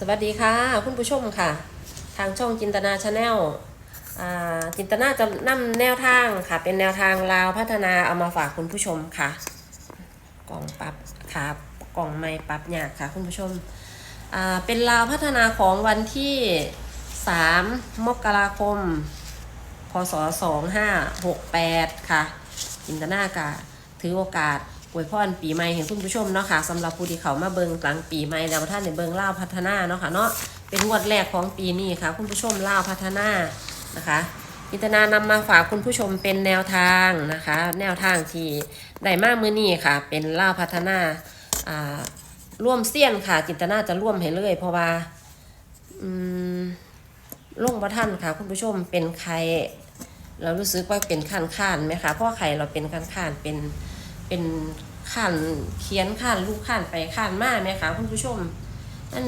สวัสดีค่ะ คุณผู้ชมค่ะ ทางช่องจินตนาชาแนลจินตนาจะนำแนวทางค่ะ เป็นแนวทางลาวพัฒนาเอามาฝากคุณผู้ชมค่ะ กล่องปรับค่ะกล่องไม้ปรับยากค่ะคุณผู้ชมเป็นลาวพัฒนาของวันที่ 3 มกราคม พศ 2568 ค่ะจินตนากะถือโอกาส อวยพรปีใหม่เห็นคุณผู้ชมเนาะค่ะสำหรับผู้ที่เขามาเบิงกลางปีใหม่แล้วท่านในเบิงเล่าพัฒนาเนาะค่ะเนาะเป็นงวดแรกของปีนี้ค่ะ คุณผู้ชมเล่าพัฒนานะคะจินตนานำมาฝากคุณผู้ชมเป็นแนวทางนะคะ แนวทางที่ได้มากมือนี้ค่ะ เป็นเล่าพัฒนาอ่าร่วมเสี้ยนค่ะ จินตนาจะร่วมให้เลย เพราะว่าอืมลงประท่านค่ะ คุณผู้ชมเป็นใคร เรารู้สึกว่าเป็นขั้นขั้นไหมคะเพราะไข่เราเป็นขั้นขั้นเป็น เป็นขั้นเขียนขั้นลูกขั้นไปขั้นมาไหมคะคุณผู้ชมนั่น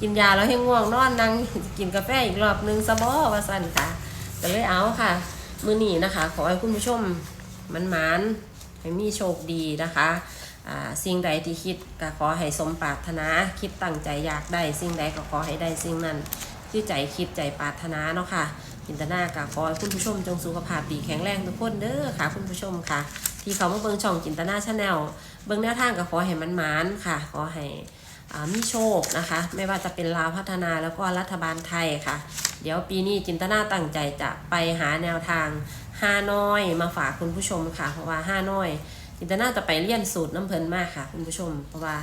กินยาแล้วให้ง่วงนอนนั่งกินกาแฟอีกรอบนึงสบอว่าสันค่ะก็เลยเอาค่ะ มือหนีนะคะ ขอให้คุณผู้ชมมันหมานให้มีโชคดีนะคะสิ่งใดที่คิดก็ขอให้สมปรารถนา คิดตั้งใจอยากได้ สิ่งใดก็ขอให้ได้สิ่งนั้นที่ใจคิดใจปรารถนาเนาะค่ะ จินตนากะขอให้คุณผู้ชมจงสุขภาพดีแข็งแรงทุกคนเด้อค่ะ คุณผู้ชมค่ะ ที่เขามาเบิ่งช่องจินตนาชาแนลเบิ่งแนวทางก็ขอให้มันมานค่ะ ขอให้อ่ามีโชคนะคะ ไม่ว่าจะเป็นลาวพัฒนาแล้วก็รัฐบาลไทยค่ะ เดี๋ยวปีนี้จินตนาตั้งใจจะไปหาแนวทางฮาน้อยมาฝากคุณผู้ชมค่ะ เพราะว่าฮาน้อย จินตนาจะไปเรียนสูตรน้ำเพลินมากค่ะ คุณผู้ชม เพราะว่า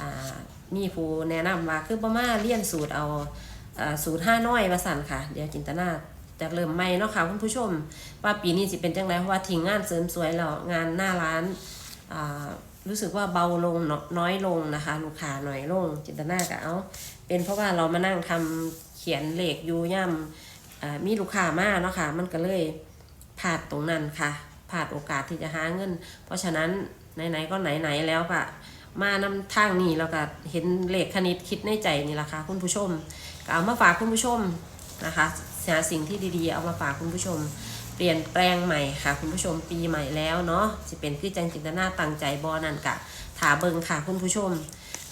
อ่ามีผู้แนะนำว่าคือประมาเรียนสูตรเอาอ่าสูตรห้าน้อยมาสั่นค่ะ เดี๋ยวจินตนา จะเริ่มใหม่เนาะค่ะคุณผู้ชม ว่าปีนี้สิเป็นจังไรเพราะว่าทิ้งงานเสริมสวยแล้วงานหน้าร้านารู้สึกว่าเบาลงน้อยลงนะคะ ลูกค้าน้อยลง จินตนาก็เอาเป็นเพราะว่าเรามานั่งทำเขียนเลขอยูย่ำมีลูกค้ามากเนาะค่ะมันก็เลยพลาดตรงนั้นค่ะพลาดโอกาสที่จะหาเงิน เพราะฉะนั้นไหนๆก็ไหนๆแล้วก็มานำทางนี้แล้วก็เห็นเลขคณิตคิดในใจนี่แหละค่ะคุณผู้ชมก็เอามาฝากคุณผู้ชมนะคะ หาสิ่งที่ดีๆ เอามาฝากคุณผู้ชม เปลี่ยนแปลงใหม่ค่ะ คุณผู้ชมปีใหม่แล้วเนาะจะเป็นคือจังจินตนาตั้งใจบอนั่นกะถาเบิงค่ะคุณผู้ชม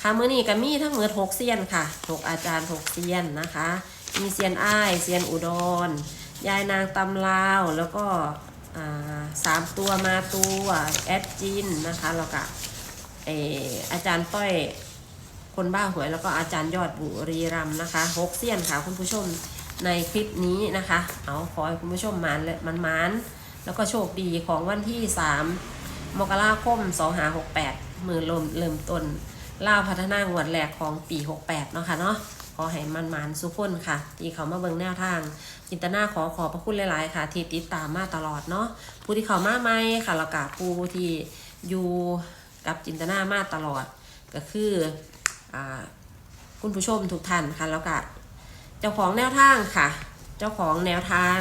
ค่ะมื้อนี้ก็มีทั้งหมดหกเซียนค่ะหกอาจารย์หกเซียนนะคะ มีเซียนอ้ายเซียนอุดร ยายนางตำลาวแล้วก็สามตัวมาตัวแอดจินนะคะแล้วก็เอออาจารย์ต้อยคนบ้าหวยแล้วก็อาจารย์ยอดบุรีรัมนะคะหกเซียนค่ะคุณผู้ชม ในคลิปนี้นะคะ เอาขอให้คุณผู้ชมมันแลมันมันแล้วก็โชคดีของวันที่ 3 มกราคม 2568 มือเริ่มเริ่มต้นล่าพัฒนางวดแรกของปี 68 เนาะค่ะเนาะขอให้มันมันสุขคนค่ะ ที่เขามาเบิ่งแนวทาง จินตนาขอขอบพระคุณหลาย ๆ ค่ะ ที่ติดตามมาตลอดเนาะผู้ที่เขามาใหม่ค่ะแล้วก็ผู้ที่อยู่กับจินตนามาตลอดก็คืออ่าคุณผู้ชมทุกท่านค่ะแล้วก็ เจ้าของแนวทางค่ะ เจ้าของแนวทาง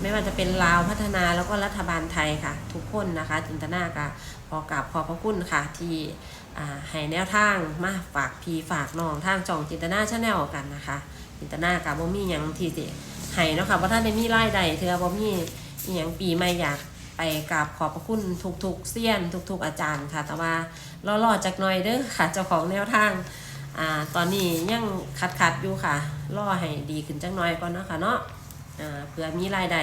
ไม่ว่าจะเป็นลาวพัฒนาแล้วก็รัฐบาลไทยค่ะ ทุกคนนะคะ จินตนาก็ขอกราบขอบพระคุณค่ะ ที่ให้แนวทางมาฝากพีฝากน้องทางจองจินตนาชาแนลกันนะคะ จินตนากับบ่มีหยังที่สิให้เนาะค่ะว่าท่านได้มีรายได้เธอบ่มีอหยังปีใหม่อยากไปกราบขอบพระคุณทุกๆเซียนทุกๆอาจารย์ค่ะ แต่ว่ารอๆจากหน่อยเด้อค่ะ เจ้าของแนวทาง อ่าตอนนี้ยังขัดๆอยู่ค่ะรอให้ดีขึ้นจักหน่อยก่อนเนาะค่ะเนาะอ่าเพื่อมีรายได้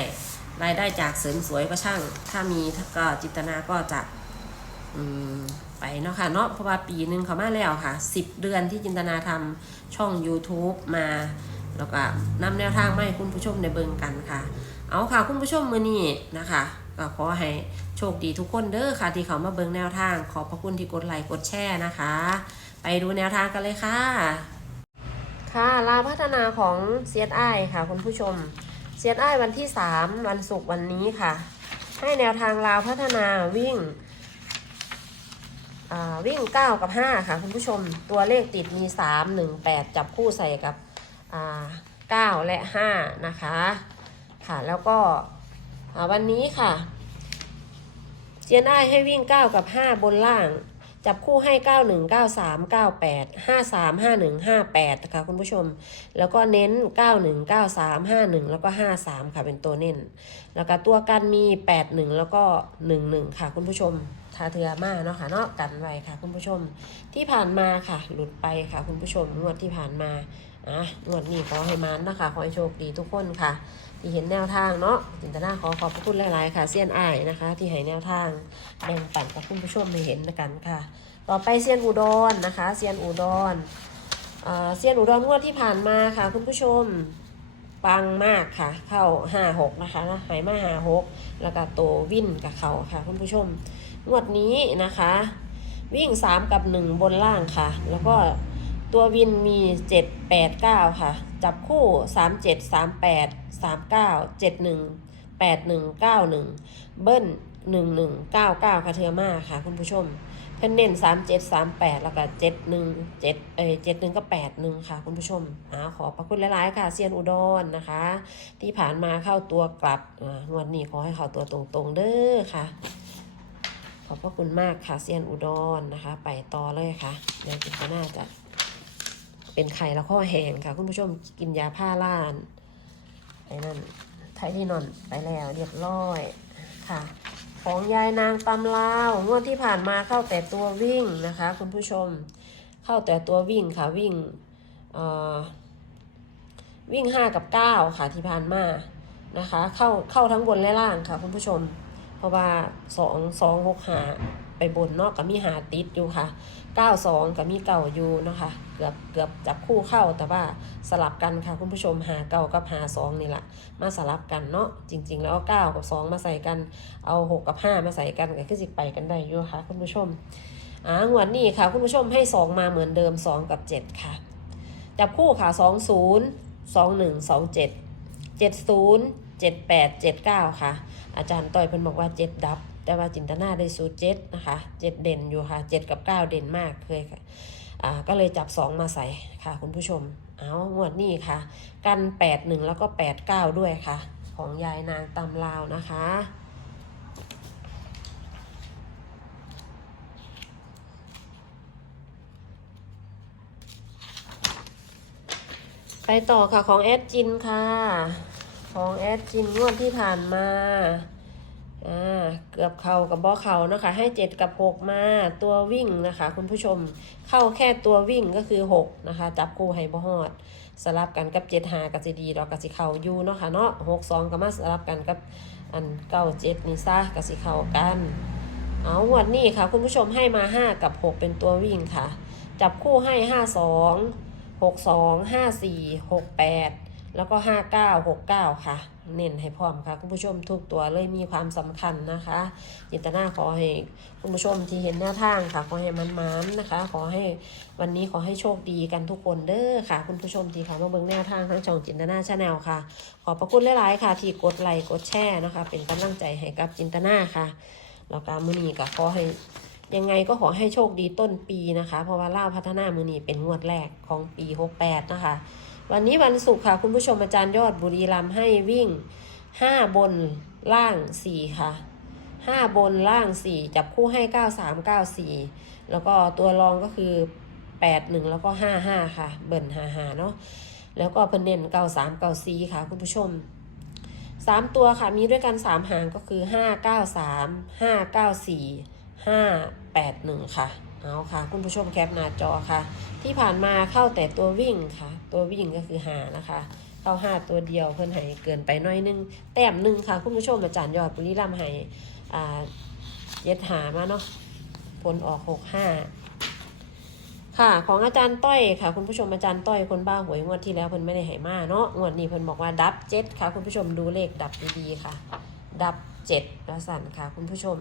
รายได้จากเสริมสวยก็ช่าง ถ้ามีก็จิตนาก็จะอืมไปเนาะค่ะเนาะเพราะว่าปีหนึ่งเขามาแล้วค่ะ10เดือนที่จินตนาทำช่อง YouTube มาแล้วก็นำแนวทางมาให้คุณผู้ชมในเบิงกันค่ะ เอาค่ะคุณผู้ชมมือนี้นะคะก็ขอให้โชคดีทุกคนเด้อค่ะ ที่เขามาเบิงแนวทาง ขอบพระคุณที่กดไลค์กดแชร์นะคะ ไปดูแนวทางกันเลยค่ะ ค่ะลาพัฒนาของ CSI ค่ะ คุณผู้ชม CSI วันที่ 3 วันศุกร์วันนี้ค่ะ ให้แนวทางลาวพัฒนาวิ่งวิ่ง 9 กับ 5 ค่ะ คุณผู้ชมตัวเลขติดมี 3 1 8 จับคู่ใส่กับอ่า9และ 5 นะคะ ค่ะแล้วก็วันนี้ค่ะ CSI ให้วิ่ง 9 กับ 5 บนล่าง จับคู่ให้ 91 93 98 53 51 58นะคะคุณผู้ชม แล้วก็เน้น 91 93 51 แล้วก็ 53 ค่ะเป็นตัวเน้น แล้วก็ตัวกันมี 81 แล้วก็ 11 ค่ะคุณผู้ชมทาเทือมาเนาะค่ะเนาะกันไว้ค่ะคุณผู้ชม ที่ผ่านมาค่ะ หลุดไปค่ะคุณผู้ชมงวดที่ผ่านมา อะงวดนี้ขอให้มันนะคะ ขอให้โชคดีทุกคนค่ะ ที่เห็นแนวทางเนาะจินตนาขอขอบพระคุณหลาย ๆ ค่ะ เซียนอ้ายนะคะ ที่ให้แนวทางแบ่งปันกับคุณผู้ชมให้เห็นกันค่ะ ต่อไปเซียนอุดรนะคะ เซียนอุดรอ่าเซียนอุดรงวดที่ผ่านมาค่ะ คุณผู้ชมปังมากค่ะ เข้าห้าหกนะคะหายมาห้าหกแล้วก็โตวิ่นกับเขาค่ะ คุณผู้ชม งวดนี้นะคะ วิ่ง3กับ1บนล่างค่ะ แล้วก็ ตัววินมี 7 8 9 ค่ะ จับคู่ 3 7 3 8 3 9 7 1 8 1 9 1 เบิ้ล1 1 9 9 ค่ะเทอร์มาค่ะ คุณผู้ชม เพิ่นเน้น 3 7 3 8 แล้วก็7 1 7เอ้ย7 1ก็8 1 ค่ะ คุณผู้ชมอ่าขอประคุณหลายๆ ค่ะเซียนอุดรนะคะ ที่ผ่านมาเข้าตัวกลับอ่างวดนี้ขอให้เข้าตัวตรงๆ เด้อค่ะขอบพระคุณมากค่ะเซียนอุดรนะคะ ไปต่อเลยค่ะเดี๋ยวจิตนาจะ เป็นไข่แล้วข้อแห้งค่ะ คุณผู้ชมกินยาผ้าล้านไอ้นั่นไทยที่นอนไปแล้วเรียบร้อยค่ะ ของยายนางตำลาวงวดที่ผ่านมาเข้าแต่ตัววิ่งนะคะ คุณผู้ชมเข้าแต่ตัววิ่งค่ะวิ่งวิ่งห้ากับเก้าค่ะที่ผ่านมานะคะ เข้าเข้าทั้งบนและล่างค่ะ คุณผู้ชม เพราะว่าสองสองหกหา ไปบนเนอกกับมีหาติดอยู่ค่ะเก้าสองกับมีเก่าอยู่เนาะคะเกือบเกือบจับคู่เข้าแต่ว่าสลับกันค่ะคุณผู้ชมหาเก่ากับหาสองนี่แหละมาสลับกันเนาะจริง ๆ แล้วเก้ากับสองมาใส่กันเอาหกกับห้ามาใส่กันก็คือสิไปกันได้อยู่ค่ะคุณผู้ชมอ่างวดนี้ค่ะคุณผู้ชมให้สองมาเหมือนเดิมสองกับเจ็ดค่ะ จับคู่ค่ะสองศูนย์สองหนึ่งสองเจ็ดเจ็ดศูนย์เจ็ดแปดเจ็ดเก้าค่ะ อาจารย์ต้อยเพิ่นบอกว่าเจ็ดดับ แต่ว่าจินตนาได้สูตรเจ็ดนะคะเจ็ดเด่นอยู่ค่ะเจ็ดกับเก้าเด่นมากเคยค่ะอ่าก็เลยจับสองมาใส่ค่ะคุณผู้ชม เอางวดนี้ค่ะ กันแปดหนึ่งแล้วก็แปดเก้าด้วยค่ะ ของยายนางตำลาวนะคะไปต่อค่ะของแอดจินค่ะ ของแอดจินงวดที่ผ่านมา อ่าเกือบเข่ากับบ่อเข่านะคะ ให้เจ็ดกับหกมาตัววิ่งนะคะ คุณผู้ชมเข้าแค่ตัววิ่งก็คือหกนะคะ จับคู่ให้บ่ฮอด สลับกันกับเจ็ดหากับสิดีเรากับสิเข่าอยู่เนาะค่ะเนาะหกสองก็มาสลับกันกับอันเก้าเจ็ดนี่ซะกับสิเข่ากัน เอางวดนี้ค่ะ คุณผู้ชมให้มาห้ากับหกเป็นตัววิ่งค่ะ จับคู่ให้ห้าสองหกสองห้าสี่หกแปด แล้วก็ห้าเก้าหกเก้าค่ะ เน้นให้พร้อมค่ะ คุณผู้ชมทุกตัวเลยมีความสำคัญนะคะจิตนาขอให้คุณผู้ชมที่เห็นแนวทางค่ะ ขอให้มันมันๆนะคะ ขอให้วันนี้ขอให้โชคดีกันทุกคนเด้อค่ะ คุณผู้ชมที่เขามาเบิ่งแนวทางทั้งช่องจินตนาชาแนลค่ะ ขอบพระคุณหลายๆค่ะ ที่กดไลค์กดแชร์นะคะ เป็นกำลังใจให้กับจินตนาค่ะแล้วก็มือนี้ก็ขอให้ยังไงก็ขอให้โชคดีต้นปีนะคะ เพราะว่าล่าพัฒนามือนี้เป็นงวดแรกของปี 68 นะคะ วันนี้วันศุกร์ค่ะ คุณผู้ชมอาจารย์ยอดบุรีรัมให้วิ่ง5บนล่าง4ค่ะ5บนล่าง4จับคู่ให้93 94แล้วก็ตัวรองก็คือ81แล้วก็55ค่ะ เบิ่น55เนาะแล้วก็เพิ่นเน้น93 94ค่ะ คุณผู้ชมสามตัวค่ะมีด้วยกันสามหางก็คือห้าเก้าสามห้าเก้าสี่ห้าแปดหนึ่งค่ะ เอาค่ะ คุณผู้ชมแคปหน้าจอค่ะ ที่ผ่านมาเข้าแต่ตัววิ่งค่ะ ตัววิ่งก็คือหานะคะ เข้าห้าตัวเดียวเพิ่นให้เกินไปน้อยนึง แต้มหนึ่งค่ะ คุณผู้ชมอาจารย์ยอดบุรีรัมย์ให้อ่าเย็ดหามาเนาะผลออกหกห้าค่ะ ของอาจารย์ต้อยค่ะ คุณผู้ชมอาจารย์ต้อยคนบ้าหวยงวดที่แล้วเพิ่นไม่ได้ให้มาเนาะงวดนี้เพิ่นบอกว่าดับเจ็ดค่ะ คุณผู้ชมดูเลขดับดีๆค่ะ ดับเจ็ดแล้วสั่นค่ะ คุณผู้ชม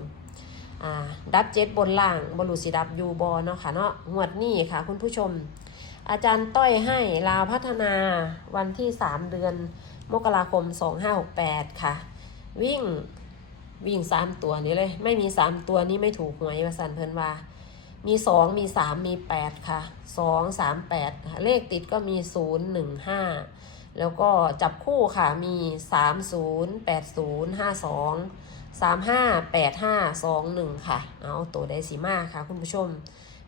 อ่าดับเจ็ดบนล่างบรูสิดับยูบอเนาะค่ะเนาะงวดนี้ค่ะ คุณผู้ชม อาจารย์ต้อยให้ลาวพัฒนาวันที่สามเดือนมกราคมสองห้าหกแปดค่ะ วิ่งวิ่งสามตัวนี้เลย ไม่มีสามตัวนี้ไม่ถูกหวยว่าสันเพิ่นว่า มีสองมีสามมีแปดค่ะสองสามแปดเลขติดก็มีศูนย์หนึ่งห้าแล้วก็จับคู่ค่ะมีสามศูนย์แปดศูนย์ห้าสอง สามห้าแปดห้าสองหนึ่งค่ะ เอาตัวไดสีมาค่ะ คุณผู้ชม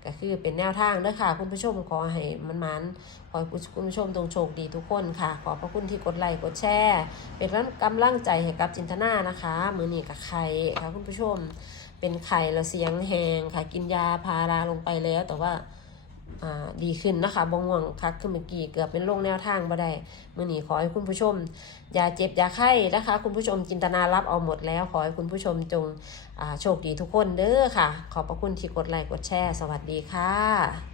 ก็คือเป็นแนวทางเด้อค่ะ คุณผู้ชมขอให้มันมันขอให้คุณผู้ชมตรงโชคดีทุกคนค่ะ ขอพระคุณที่กดไลค์กดแชร์เป็นกำลังใจให้กับจินตนานะคะ มือนี้กับไข่ค่ะคุณผู้ชม เป็นไข่แล้วเสียงแหงค่ะกินยาพาราลงไปแล้วแต่ว่า ดีขึ้นนะคะบงวงคักขึ้นเมื่อกี้เกือบเป็นโรคแนวทางบ่ได้มื่อนี้ขอให้คุณผู้ชม อย่าเจ็บอย่าไข้นะคะ คุณผู้ชมจินตนารับเอาหมดแล้ว ขอให้คุณผู้ชมจงโชคดีทุกคนเด้อค่ะ ขอบพระคุณที่กดไลค์กดแชร์ สวัสดีค่ะ